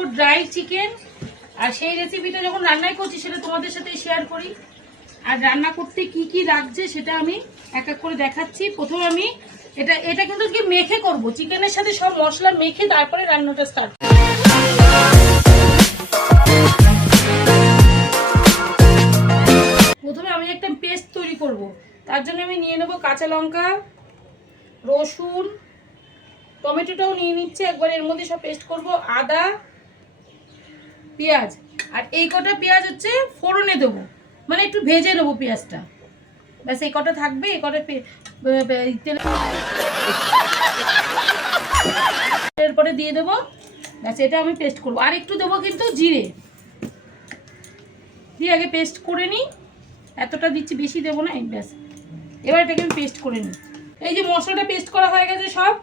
করবো dry chicken. আর সেই রেসিপিটা যখন রান্নাই করছি সেটা তোমাদের সাথে শেয়ার করি। আর রান্না করতে কি কি লাগছে সেটা আমি এক এক করে দেখাচ্ছি। প্রথমে আমি এটা কিন্তু কি মেখে করব, চিকেনের সাথে সব মশলা মেখে তারপরে রান্নাটা স্টার্ট। প্রথমে আমি একটা পেস্ট তৈরি করব, তার জন্য আমি নিয়ে নেব কাঁচা লঙ্কা, রসুন, টমেটোটাও নিয়ে নিচ্ছি একবার, এর মধ্যে সব পেস্ট করব, আদা, পেঁয়াজ। আর এই কটা পেঁয়াজ হচ্ছে ফোড়নে দেবো, মানে একটু ভেজে নেবো পেঁয়াজটা, ব্যাস এই কটা থাকবে। এই কটা এরপরে দিয়ে দেবো, ব্যাস এটা আমি পেস্ট করবো। আর একটু দেবো কিন্তু জিরে দিয়ে আগে পেস্ট করে নিই, এতটা দিচ্ছি, বেশি দেবো না, ব্যাস। এবার এটাকে আমি পেস্ট করে নিই। এই যে মশলাটা পেস্ট করা হয়ে গেছে সব,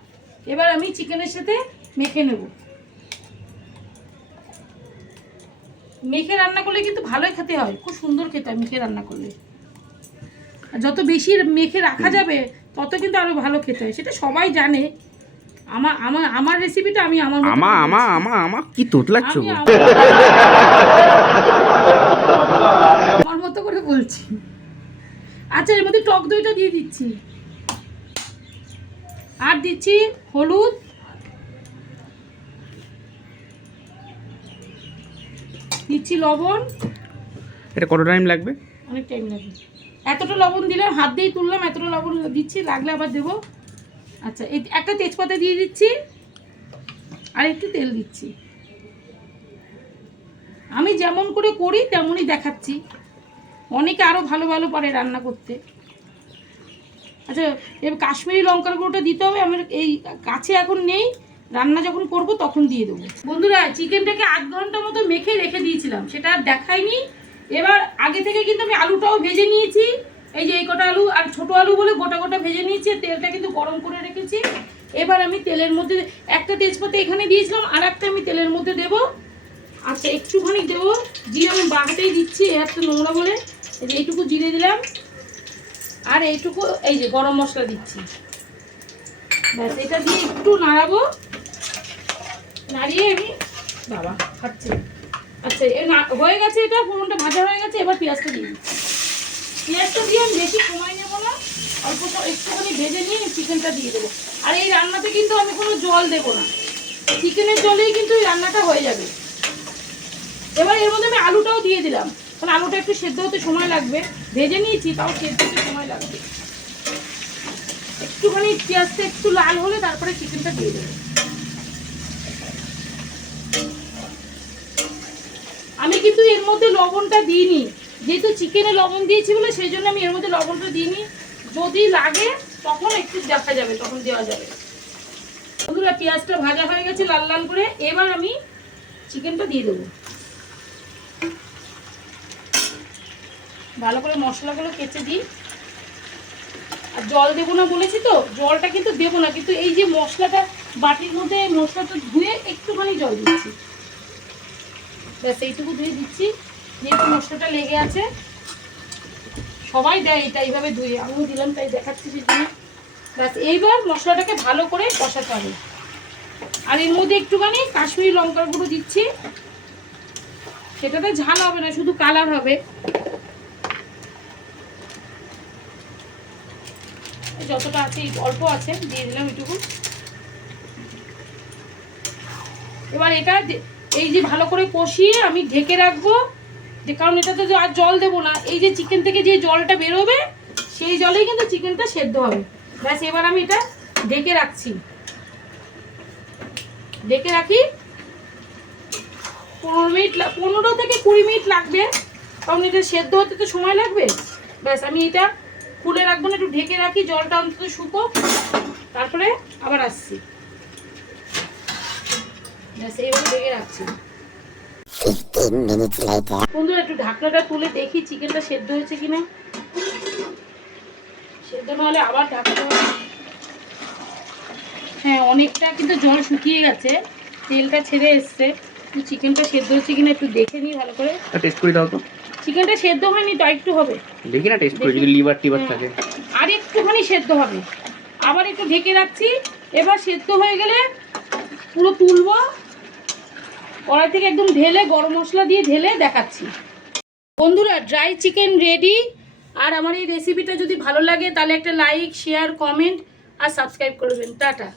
এবার আমি চিকেনের সাথে মেখে নেব। মেখে রান্না করলে কিন্তু ভালোই খেতে হয়, খুব সুন্দর খেতে হয় মেখে রান্না করলে। আর যত বেশি মেখে রাখা যাবে তত কিন্তু আরো ভালো খেতে হয়, সেটা সবাই জানে। আমার রেসিপিটা আমি আমার কি তোতলাচ্ছো? আমার মতো করে বলছি। আচ্ছা, এর মধ্যে টক দইটা দিয়ে দিচ্ছি, আর দিচ্ছি হলুদ, দিচ্ছি লবণ। এটা কত টাইম লাগবে? অনেক টাইম লাগবে। এতটা লবণ দিলাম, হাত দিয়েই তুললাম, এতটা লবণ দিচ্ছি, লাগলে আবার দেবো। আচ্ছা, এই একটা তেজপাতা দিয়ে দিচ্ছি, আর একটু তেল দিচ্ছি। আমি যেমন করে করি তেমনই দেখাচ্ছি, অনেকে আরও ভালো ভালো পারে রান্না করতে। আচ্ছা, এবার কাশ্মীরি লঙ্কার গুঁড়োটা দিতে হবে, আমার এই কাছে এখন নেই, রান্না যখন করব তখন দিয়ে দেবো। বন্ধুরা, চিকেনটাকে 8 ঘন্টা মতো মেখে রেখে দিয়েছিলাম, সেটা আর দেখাইনি। এবার আগে থেকে কিন্তু আমি আলুটাও ভেজে নিয়েছি, এই যে এই কটা আলু, আর ছোটো আলু বলে গোটা গোটা ভেজে নিয়েছি, তেলটা কিন্তু গরম করে রেখেছি। এবার আমি তেলের মধ্যে একটা তেজপাতা এখানে দিয়েছিলাম, আর একটা আমি তেলের মধ্যে দেবো। আচ্ছা, একটুখানি দেবো জিরে, আমি বাড়াতেই দিচ্ছি, এ একটা নোংরা বলে, এই যে এইটুকু জিরে দিলাম, আর এইটুকু এই যে গরম মশলা দিচ্ছি, ব্যাস। এটা দিয়ে একটু নাড়াবো, নাড়িয়ে আমি বাবা খাচ্ছি। আচ্ছা, হয়ে গেছে, এটা ফোড়নটা ভাজা হয়ে গেছে। এবার পেঁয়াজটা দিয়ে দিচ্ছি, পেঁয়াজটা দিয়ে আমি বেশি সময় নেবো না, অল্প একটুখানি ভেজে নিয়ে চিকেনটা দিয়ে দেবো। আর এই রান্নাতে কিন্তু আমি কোনো জল দেবো না, চিকেনের জলেই কিন্তু এই রান্নাটা হয়ে যাবে। এবার এর মধ্যে আমি আলুটাও দিয়ে দিলাম, কারণ আলুটা একটু সেদ্ধ হতে সময় লাগবে, ভেজে নিয়েছি তাও সেদ্ধ হতে সময় লাগবে। একটুখানি পেঁয়াজটা একটু লাল হলে তারপরে চিকেনটা দিয়ে দেবো। আমি কিন্তু এর মধ্যে লবণটা দিইনি, যেহেতু চিকেনে লবণ দিয়েছি বলে সেই জন্য আমি এর মধ্যে লবণটা দিইনি। যদি লাগে তখন একটু দেখা যাবে, তখন দেওয়া যাবে। বন্ধুরা, পেঁয়াজটা ভাজা হয়ে গেছে লাল লাল করে, এবার আমি চিকেনটা দিয়ে দেবো। ভালো করে মশলাগুলো কেচে দিই। আর জল দেবো না বলেছি তো, জলটা কিন্তু দেবো না, কিন্তু এই যে মশলাটা বাটির মধ্যে মশলাটা ধুয়ে একটুখানি জল দিচ্ছি, ব্যাস এইটুকু ধুয়ে দিচ্ছি, যেহেতু মশলাটা লেগে আছে। সবাই দেয় এটা এইভাবে ধুয়ে, আমিও দিলাম তাই দেখাচ্ছি সেজন্য। ব্যাস, এইবার মশলাটাকে ভালো করে কষাতে হবে। আর এর মধ্যে একটুখানি কাশ্মীরি লঙ্কার গুঁড়ো দিচ্ছি, সেটাতে ঝাল হবে না, শুধু কালার হবে। যতটা আছে অল্প আছে, দিয়ে দিলাম এটুকু। এবার এটা এই যে ভালো করে কষিয়ে আমি ঢেকে রাখবো, যে কারণ এটাতে আর জল দেবো না, এই যে চিকেন থেকে যে জলটা বেরোবে সেই জলেই কিন্তু চিকেনটা সেদ্ধ হবে। ব্যাস, এবার আমি এটা ঢেকে রাখছি, ঢেকে রাখি 15 থেকে 20 মিনিট লাগবে, কারণ এটা সেদ্ধ হতে তো সময় লাগবে। ব্যাস, আমি এটা খুলে রাখবো না, একটু ঢেকে রাখি, জলটা অন্তত শুকো, তারপরে আবার আসছি। ব্যাস, এইভাবে ঢেকে রাখছি। বন্ধুরা, একটু ঢাকনাটা তুলে দেখি চিকেনটা সেদ্ধ হয়েছে কিনা, সেদ্ধ না হলে আবার ঢাকতে হবে। হ্যাঁ, অনেকটা কিন্তু জল শুকিয়ে গেছে, তেলটা ছেড়ে এসছে, চিকেনটা সেদ্ধ হচ্ছে কিনা একটু দেখে নিই ভালো করে। টেস্ট করে দাও তো। চিকেনটা সেদ্ধ হয়নি তো, একটু হবে, দেখি না টেস্ট করে, যদি লিভার টিভার থাকে। আর একটুখানি সেদ্ধ হবে, আবার একটু ঢেকে রাখছি। এবার সেদ্ধ হয়ে গেলে পুরো তুলবো, কড়াই থেকে একদম ঢেলে গরম মশলা দিয়ে ঢেলে দেখাচ্ছি। বন্ধুরা, ড্রাই চিকেন রেডি। আর আমার এই রেসিপিটা যদি ভালো লাগে তাহলে একটা লাইক, শেয়ার, কমেন্ট আর সাবস্ক্রাইব করবেন। টাটা।